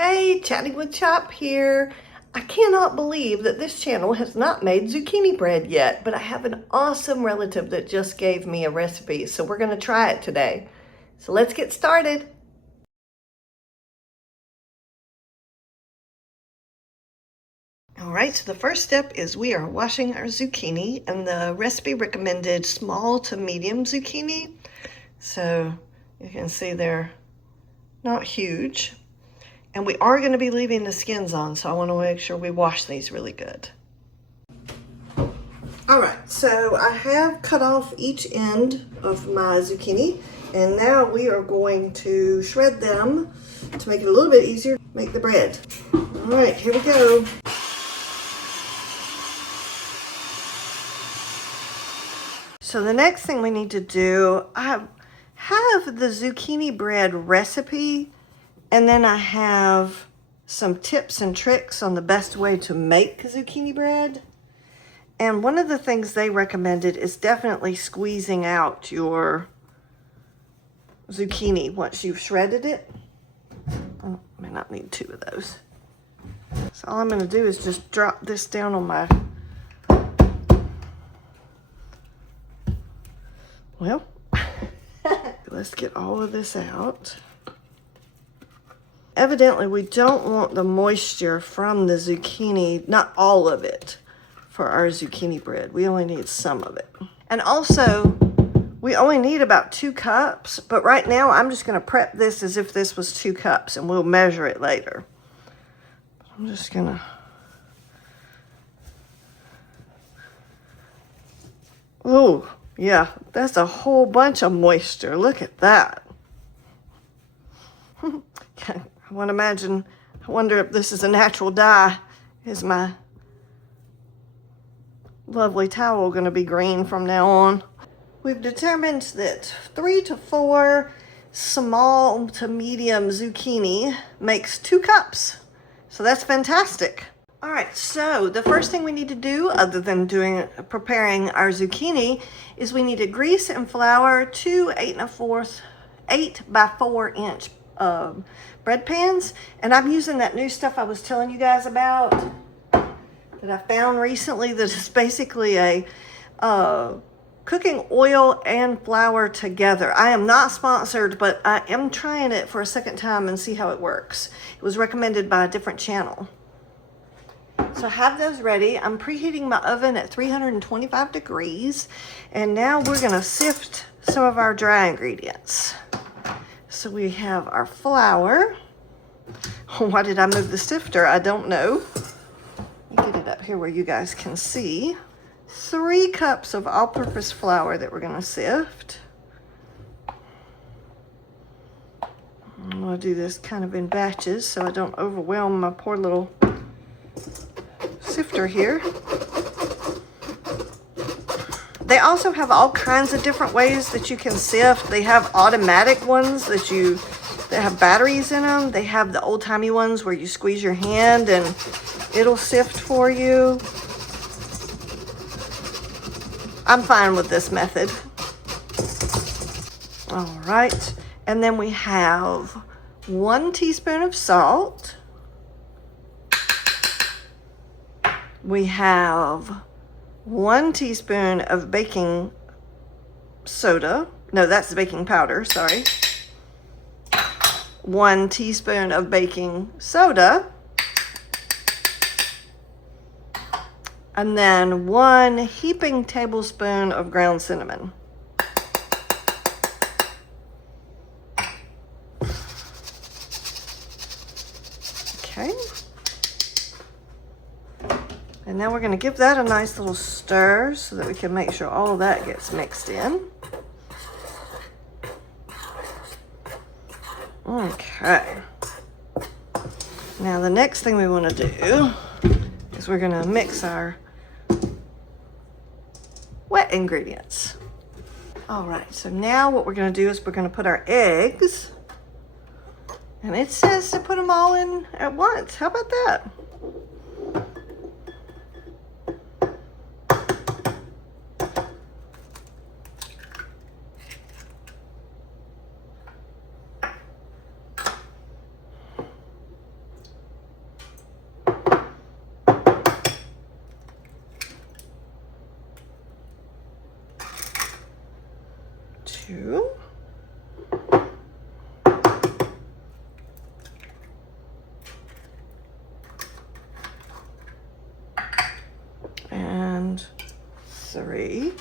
Hey, Chatting with Chop here. I cannot believe that this channel has not made zucchini bread yet, but I have an awesome relative that just gave me a recipe, so we're going to try it today. So let's get started. All right, so the first step is we are washing our zucchini, and the recipe recommended small to medium zucchini. So you can see they're not huge. And we are going to be leaving the skins on, so I want to make sure we wash these really good. All right, so I have cut off each end of my zucchini, and now we are going to shred them to make it a little bit easier to make the bread. All right, here we go. So the next thing we need to do, I have the zucchini bread recipe, and then I have some tips and tricks on the best way to make zucchini bread. And one of the things they recommended is definitely squeezing out your zucchini once you've shredded it. I may not need two of those. So all I'm going to do is just drop this down on my... Well, let's get all of this out. Evidently, we don't want the moisture from the zucchini, not all of it, for our zucchini bread. We only need some of it. And also, we only need about 2 cups, but right now I'm just going to prep this as if this was 2 cups, and we'll measure it later. I'm just going to... Oh, yeah, that's a whole bunch of moisture. Look at that. I want to imagine, I wonder if this is a natural dye. Is my lovely towel going to be green from now on? We've determined that 3 to 4 small to medium zucchini makes 2 cups. So that's fantastic. All right, so the first thing we need to do, other than preparing our zucchini, is we need to grease and flour 2 8 by 4 inch bread pans. And I'm using that new stuff I was telling you guys about that I found recently, that is basically a cooking oil and flour together. I am not sponsored, but I am trying it for a second time and see how it works. It was recommended by a different channel. So I have those ready. I'm preheating my oven at 325 degrees. And now we're going to sift some of our dry ingredients. So we have our flour. Why did I move the sifter? I don't know. Let me get it up here where you guys can see. 3 cups of all-purpose flour that we're going to sift. I'm going to do this kind of in batches so I don't overwhelm my poor little sifter here. They also have all kinds of different ways that you can sift. They have automatic ones that have batteries in them. They have the old-timey ones where you squeeze your hand and it'll sift for you. I'm fine with this method. All right, and then we have 1 teaspoon of salt. We have 1 teaspoon of baking soda. No, that's baking powder, sorry. 1 teaspoon of baking soda. And then 1 heaping tablespoon of ground cinnamon. Okay. And now we're going to give that a nice little stir so that we can make sure all of that gets mixed in. Okay. Now the next thing we want to do is we're going to mix our wet ingredients. All right, so now what we're going to do is we're going to put our eggs. And it says to put them all in at once. How about that? 3.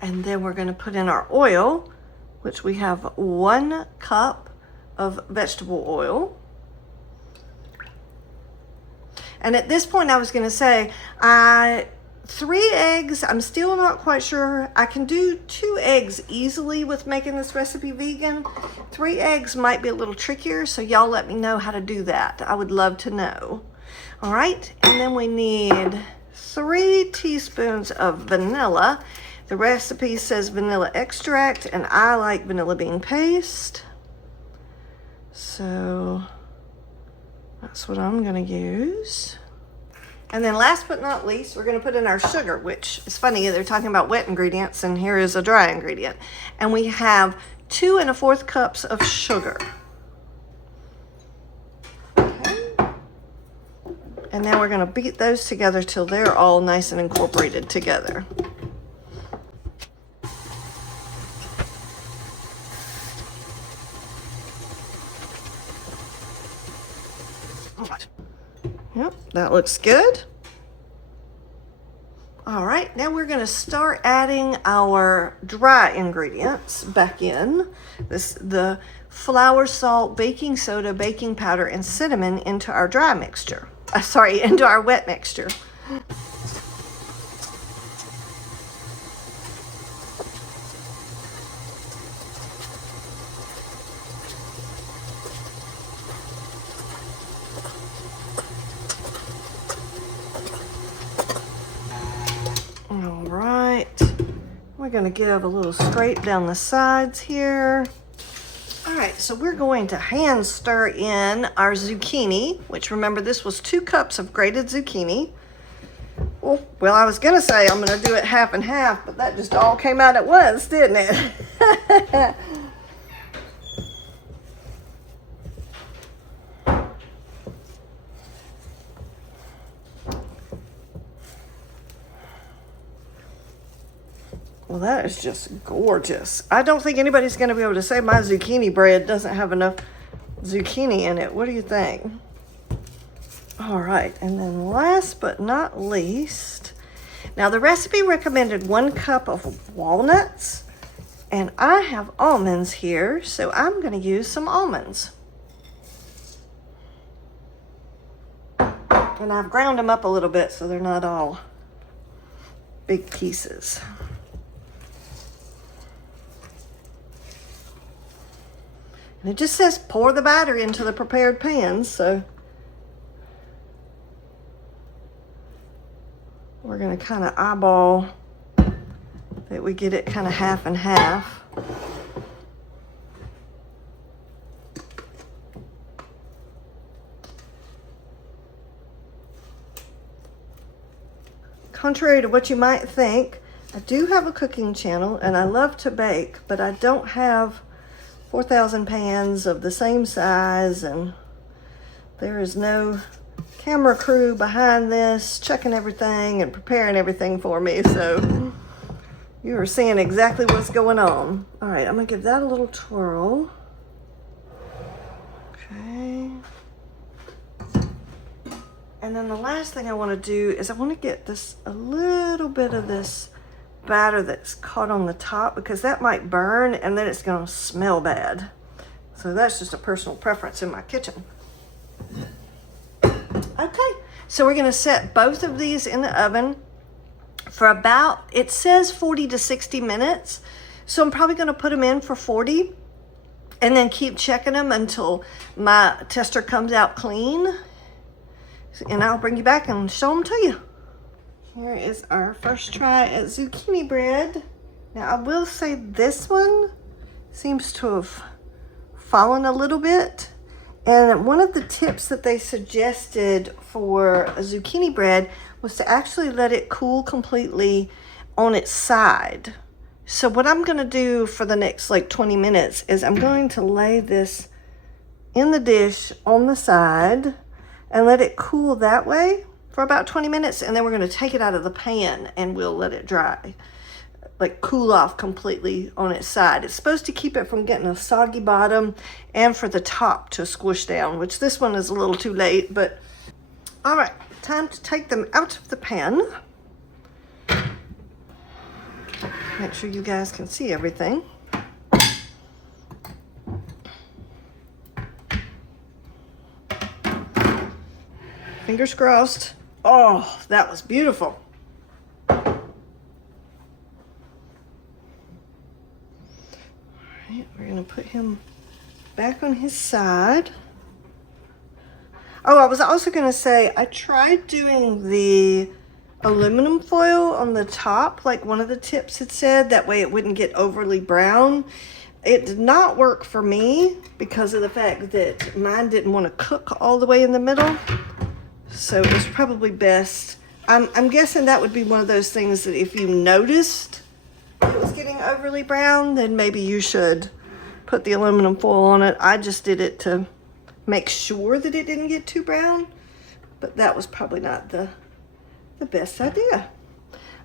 And then we're going to put in our oil, which we have 1 cup of vegetable oil. And at this point I was going to say 3 eggs. I'm still not quite sure. I can do 2 eggs easily with making this recipe vegan. 3 eggs might be a little trickier, so y'all let me know how to do that. I would love to know. All right, and then we need 3 teaspoons of vanilla. The recipe says vanilla extract, and I like vanilla bean paste. So that's what I'm going to use. And then last but not least, we're going to put in our sugar, which is funny. They're talking about wet ingredients, and here is a dry ingredient. And we have 2 1/4 cups of sugar. Okay. And now we're going to beat those together till they're all nice and incorporated together. Yep, that looks good. All right, now we're going to start adding our dry ingredients back in. The flour, salt, baking soda, baking powder, and cinnamon into our dry mixture. Into our wet mixture. We're going to give a little scrape down the sides here. All right, so we're going to hand stir in our zucchini, which remember this was 2 cups of grated zucchini. Well, I was going to say I'm going to do it half and half, but that just all came out at once, didn't it? Well, that is just gorgeous. I don't think anybody's going to be able to say my zucchini bread doesn't have enough zucchini in it. What do you think? All right, and then last but not least, now the recipe recommended 1 cup of walnuts, and I have almonds here, so I'm going to use some almonds. And I've ground them up a little bit so they're not all big pieces. And it just says pour the batter into the prepared pans, so we're going to kind of eyeball that we get it kind of half and half. Contrary to what you might think, I do have a cooking channel and I love to bake, but I don't have 4,000 pans of the same size, and there is no camera crew behind this checking everything and preparing everything for me, so you are seeing exactly what's going on. All right, I'm gonna give that a little twirl. Okay. And then the last thing I want to do is I want to get a little bit of this batter that's caught on the top, because that might burn and then it's going to smell bad. So that's just a personal preference in my kitchen. Okay, so we're going to set both of these in the oven for about, it says 40 to 60 minutes. So I'm probably going to put them in for 40 and then keep checking them until my tester comes out clean. And I'll bring you back and show them to you. Here is our first try at zucchini bread. Now I will say this one seems to have fallen a little bit. And one of the tips that they suggested for a zucchini bread was to actually let it cool completely on its side. So what I'm gonna do for the next like 20 minutes is I'm going to lay this in the dish on the side and let it cool that way for about 20 minutes, and then we're going to take it out of the pan and we'll let it dry, like cool off completely on its side. It's supposed to keep it from getting a soggy bottom and for the top to squish down, which this one is a little too late, but all right. time to take them out of the pan. Make sure you guys can see everything. Fingers crossed. Oh, that was beautiful. All right, we're gonna put him back on his side. Oh, I was also gonna say, I tried doing the aluminum foil on the top, like one of the tips had said, that way it wouldn't get overly brown. It did not work for me because of the fact that mine didn't want to cook all the way in the middle. So it was probably best. I'm guessing that would be one of those things that if you noticed it was getting overly brown, then maybe you should put the aluminum foil on it. I just did it to make sure that it didn't get too brown, but that was probably not the best idea.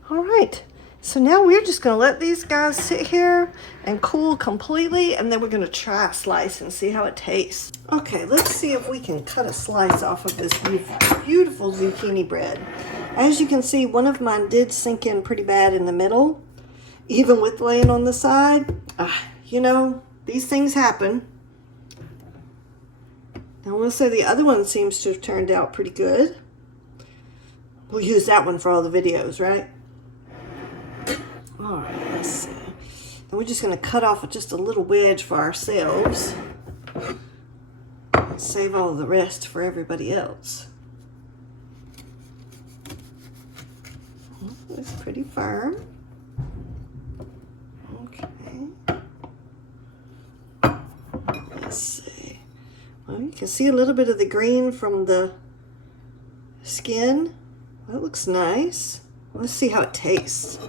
All right, so now we're just gonna let these guys sit here and cool completely, and then we're gonna try a slice and see how it tastes. Okay, let's see if we can cut a slice off of this beautiful zucchini bread. As you can see, one of mine did sink in pretty bad in the middle, even with laying on the side. You know, these things happen. I want to say the other one seems to have turned out pretty good. We'll use that one for all the videos, right? All right, let's see. And we're just going to cut off just a little wedge for ourselves. Save all the rest for everybody else. It's pretty firm. Okay. Let's see. Well, you can see a little bit of the green from the skin. That looks nice. Let's see how it tastes.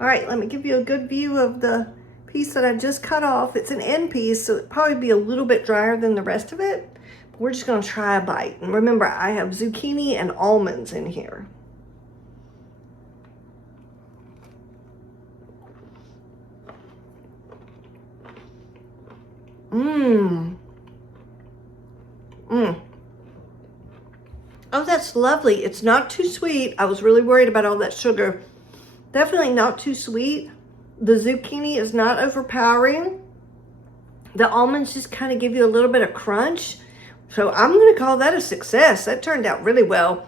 All right, let me give you a good view of the piece that I just cut off. It's an end piece, so it'll probably be a little bit drier than the rest of it. But we're just gonna try a bite. And remember, I have zucchini and almonds in here. Oh, that's lovely. It's not too sweet. I was really worried about all that sugar. Definitely not too sweet. The zucchini is not overpowering. The almonds just kind of give you a little bit of crunch. So I'm going to call that a success. That turned out really well.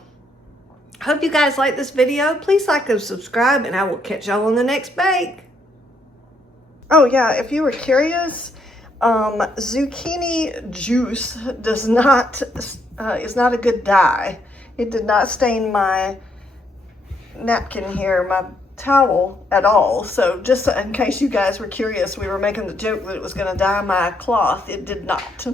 Hope you guys like this video. Please like and subscribe, and I will catch y'all on the next bake. Oh yeah, if you were curious, zucchini juice is not a good dye. It did not stain my napkin here, my towel at all. So just in case you guys were curious, we were making the joke that it was going to dye my cloth. It did not.